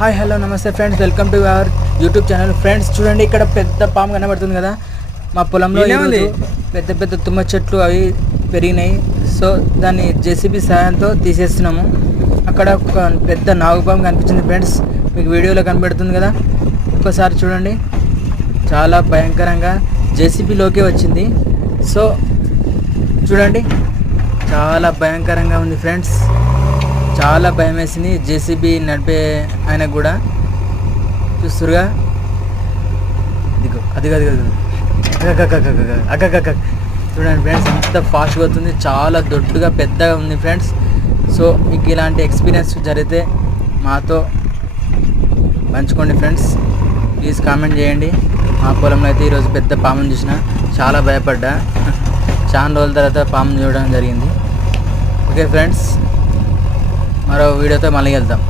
Hi hello నమస్తే friends, welcome to our YouTube channel. Friends చూడండి, ఇక్కడ పెద్ద పాము కనబడుతుంది కదా. మా పొలంలో పెద్ద పెద్ద తుమ్మ చెట్లు అవి పెరిగినాయి. సో దాన్ని జేసీబీ సహాయంతో తీసేస్తున్నాము. అక్కడ ఒక పెద్ద నాగుపాము కనిపించింది ఫ్రెండ్స్, మీకు వీడియోలో కనబడుతుంది కదా. ఒక్కసారి చూడండి, చాలా భయంకరంగా జేసీబీలోకి వచ్చింది. సో చూడండి, చాలా భయంకరంగా ఉంది ఫ్రెండ్స్. చాలా భయం వేసింది జేసీబీ నడిపే ఆయనకు కూడా. చూస్తురుగా, అది చూడండి ఫ్రెండ్స్, ఎంత ఫాస్ట్గా అవుతుంది. చాలా దొడ్డుగా పెద్దగా ఉంది ఫ్రెండ్స్. సో మీకు ఇలాంటి ఎక్స్పీరియన్స్ జరిగితే మాతో పంచుకోండి ఫ్రెండ్స్. ప్లీజ్ కామెంట్ చేయండి. మా పొలంలో అయితే ఈరోజు పెద్ద పాముని చూసిన, చాలా భయపడ్డా. చాలా రోజుల తర్వాత పాముని చూడడం జరిగింది. ఓకే ఫ్రెండ్స్, మరో వీడియోతో మళ్ళీ వెళ్దాం.